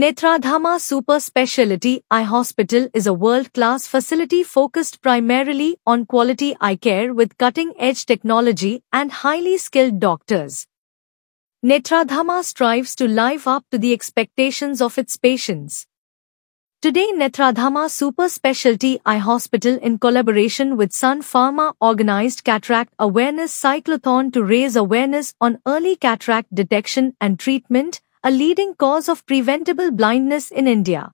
Netradhama Super Speciality Eye Hospital is a world-class facility focused primarily on quality eye care with cutting-edge technology and highly skilled doctors. Netradhama strives to live up to the expectations of its patients. Today, Netradhama Super Specialty Eye Hospital, in collaboration with Sun Pharma, organized Cataract Awareness Cyclothon to raise awareness on early cataract detection and treatment, a leading cause of preventable blindness in India.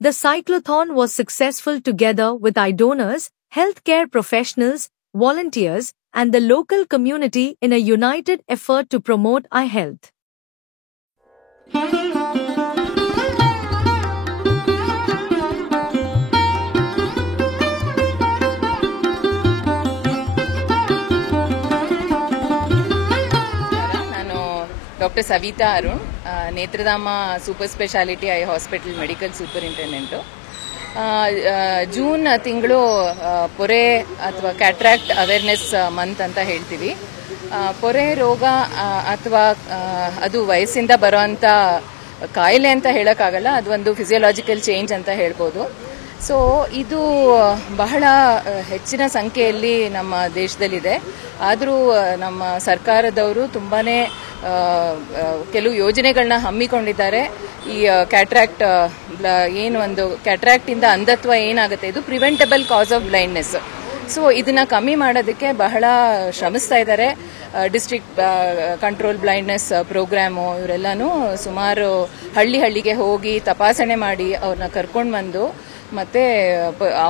The cyclothon was successful together with eye donors, healthcare professionals, volunteers, and the local community in a united effort to promote eye health. Dr. Savita Arun, Netradhama Super Speciality Eye Hospital Medical Superintendent. June ತಿಂಗಳು ಪೊರೆ ಅಥವಾ cataract awareness month ಅಂತ ಹೇಳ್ತೀವಿ. ಪೊರೆ ರೋಗ ಅಥವಾ ಅದು ವಯಸ್ಸಿಂದ ಬರೋವಂಥ ಕಾಯಿಲೆ ಅಂತ ಹೇಳೋಕ್ಕಾಗಲ್ಲ, ಅದು ಒಂದು ಫಿಸಿಯೋಲಾಜಿಕಲ್ ಚೇಂಜ್ ಅಂತ ಹೇಳ್ಬೋದು. ಸೊ ಇದು ಬಹಳ ಹೆಚ್ಚಿನ ಸಂಖ್ಯೆಯಲ್ಲಿ ನಮ್ಮ ದೇಶದಲ್ಲಿದೆ. ಆದರೂ ನಮ್ಮ ಸರ್ಕಾರದವರು ತುಂಬಾ ಕೆಲವು ಯೋಜನೆಗಳನ್ನ ಹಮ್ಮಿಕೊಂಡಿದ್ದಾರೆ. ಈ ಕ್ಯಾಟ್ರಾಕ್ಟ್ ಏನು ಒಂದು ಕ್ಯಾಟ್ರಾಕ್ಟಿಂದ ಅಂಧತ್ವ ಏನಾಗುತ್ತೆ, ಇದು preventable cause of blindness. So ಇದನ್ನ ಕಮ್ಮಿ ಮಾಡೋದಕ್ಕೆ ಬಹಳ ಶ್ರಮಿಸ್ತಾ ಇದ್ದಾರೆ. ಡಿಸ್ಟ್ರಿಕ್ಟ್ ಕಂಟ್ರೋಲ್ ಬ್ಲೈಂಡ್ನೆಸ್ ಪ್ರೋಗ್ರಾಮು ಇವರೆಲ್ಲನೂ ಸುಮಾರು ಹಳ್ಳಿಗೆ ಹೋಗಿ ತಪಾಸಣೆ ಮಾಡಿ ಅವ್ರನ್ನ ಕರ್ಕೊಂಡು ಬಂದು ಮತ್ತೆ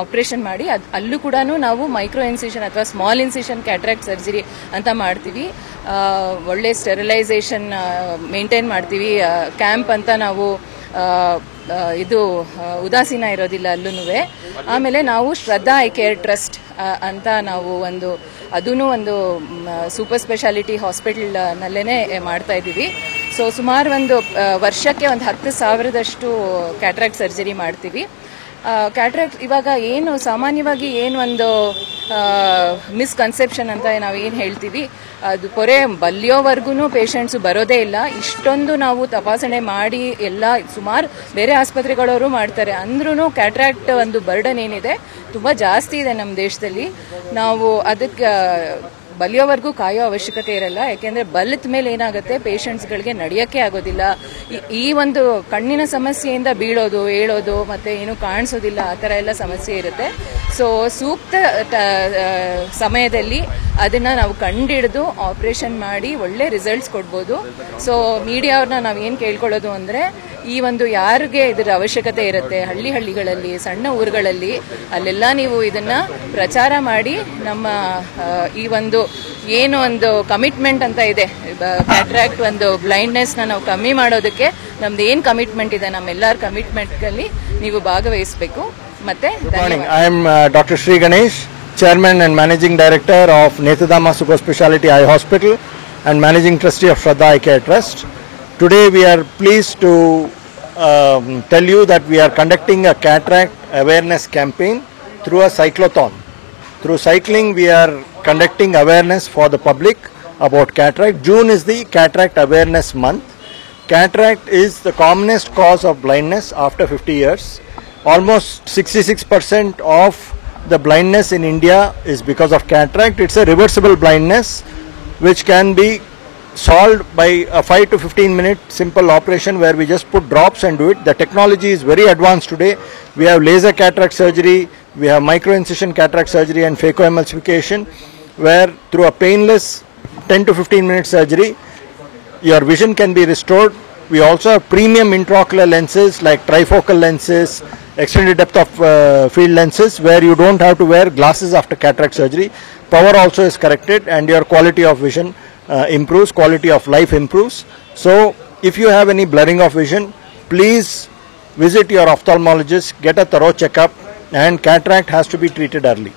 ಆಪರೇಷನ್ ಮಾಡಿ ಅಲ್ಲೂ ಕೂಡ ನಾವು ಮೈಕ್ರೋ ಇನ್ಸಿಷನ್ ಅಥವಾ ಸ್ಮಾಲ್ ಇನ್ಸಿಷನ್ ಕ್ಯಾಟ್ರಾಕ್ಟ್ ಸರ್ಜರಿ ಅಂತ ಮಾಡ್ತೀವಿ. ಒಳ್ಳೆ ಸ್ಟೆರಿಲೈಸೇಷನ್ ಮೇಂಟೈನ್ ಮಾಡ್ತೀವಿ. ಕ್ಯಾಂಪ್ ಅಂತ ನಾವು ಇದು ಉದಾಸೀನ ಇರೋದಿಲ್ಲ ಅಲ್ಲೂ. ಆಮೇಲೆ ನಾವು ಶ್ರದ್ಧಾ ಐ ಕೇರ್ ಟ್ರಸ್ಟ್ ಅಂತ ನಾವು ಅದೂ ಒಂದು ಸೂಪರ್ ಸ್ಪೆಷಾಲಿಟಿ ಹಾಸ್ಪಿಟಲ್ನಲ್ಲೇ ಮಾಡ್ತಾ ಇದ್ದೀವಿ. ಸೊ ಸುಮಾರು ವರ್ಷಕ್ಕೆ 10,000 ಕ್ಯಾಟ್ರಾಕ್ಟ್ ಸರ್ಜರಿ ಮಾಡ್ತೀವಿ. ಕ್ಯಾಟ್ರಾಕ್ಟ್ ಇವಾಗ ಏನು ಸಾಮಾನ್ಯವಾಗಿ ಒಂದು ಮಿಸ್ಕನ್ಸೆಪ್ಷನ್ ಅಂತ ನಾವು ಏನು ಹೇಳ್ತೀವಿ, ಅದು ಪೊರೆ ಬಲಿಯೋವರೆಗೂ ಪೇಷಂಟ್ಸು ಬರೋದೇ ಇಲ್ಲ. ಇಷ್ಟೊಂದು ನಾವು ತಪಾಸಣೆ ಮಾಡಿ ಎಲ್ಲ ಸುಮಾರು ಬೇರೆ ಆಸ್ಪತ್ರೆಗಳವರು ಮಾಡ್ತಾರೆ. ಅಂದ್ರೂ ಕ್ಯಾಟ್ರಾಕ್ಟ್ ಒಂದು ಬರ್ಡನ್ ಏನಿದೆ ತುಂಬ ಜಾಸ್ತಿ ಇದೆ ನಮ್ಮ ದೇಶದಲ್ಲಿ. ನಾವು ಅದಕ್ಕೆ ಬಲಿಯೋವರೆಗೂ ಕಾಯೋ ಅವಶ್ಯಕತೆ ಇರಲ್ಲ. ಯಾಕೆಂದರೆ ಬಲಿತ ಮೇಲೆ ಏನಾಗುತ್ತೆ, ಪೇಷಂಟ್ಸ್ಗಳಿಗೆ ನಡೆಯೋಕ್ಕೆ ಆಗೋದಿಲ್ಲ. ಈ ಒಂದು ಕಣ್ಣಿನ ಸಮಸ್ಯೆಯಿಂದ ಬೀಳೋದು, ಏಳೋದು, ಮತ್ತೆ ಏನು ಕಾಣಿಸೋದಿಲ್ಲ, ಆ ಥರ ಎಲ್ಲ ಸಮಸ್ಯೆ ಇರುತ್ತೆ. ಸೊ ಸೂಕ್ತ ಸಮಯದಲ್ಲಿ ಅದನ್ನು ನಾವು ಕಂಡಿಡಿದು ಆಪರೇಷನ್ ಮಾಡಿ ಒಳ್ಳೆ ರಿಸಲ್ಟ್ಸ್ ಕೊಡ್ಬೋದು. ಸೊ ಮೀಡಿಯಾವ್ರನ್ನ ನಾವು ಏನು ಕೇಳ್ಕೊಳ್ಳೋದು ಅಂದರೆ, ಈ ಯಾರಿಗೆ ಇದರ ಅವಶ್ಯಕತೆ ಇರುತ್ತೆ ಹಳ್ಳಿಗಳಲ್ಲಿ, ಸಣ್ಣ ಊರುಗಳಲ್ಲಿ, ಅಲ್ಲೆಲ್ಲ ನೀವು ಇದನ್ನ ಪ್ರಚಾರ ಮಾಡಿ ನಮ್ಮ ಈ ಏನು ಕಮಿಟ್ಮೆಂಟ್ ಅಂತ ಇದೆ, ಕ್ಯಾಟ್ರಾಕ್ಟ್ ಬ್ಲೈಂಡ್ನೆಸ್ನ ನಾವು ಕಮ್ಮಿ ಮಾಡೋದಕ್ಕೆ ನಮ್ದು ಏನು ಕಮಿಟ್ಮೆಂಟ್ ಇದೆ, ನಮ್ಮೆಲ್ಲರ ಕಮಿಟ್ಮೆಂಟ್ಗಳಲ್ಲಿ ನೀವು ಭಾಗವಹಿಸಬೇಕು. ಮತ್ತೆ I am Dr. Sri Ganesh, Chairman and Managing Director of Netradhama Super Speciality Eye Hospital and Managing Trustee of Shraddha Eye Care Trust. Today we are pleased to tell you that we are conducting a cataract awareness campaign through a cyclothon. Through cycling we are conducting awareness for the public about cataract. June is the cataract awareness month. Cataract is the commonest cause of blindness after 50 years. Almost 66% of the blindness in India is because of cataract. It's a reversible blindness which can be solved by a 5 to 15 minute simple operation where we just put drops and do it. The technology is very advanced today. We have laser cataract surgery, we have micro incision cataract surgery and phacoemulsification, where through a painless 10 to 15 minute surgery your vision can be restored. We also have premium intraocular lenses like trifocal lenses, extended depth of field lenses, where you don't have to wear glasses after cataract surgery. Power also is corrected and your quality of vision improves, quality of life improves. So if you have any blurring of vision, please visit your ophthalmologist, get a thorough checkup, and cataract has to be treated early.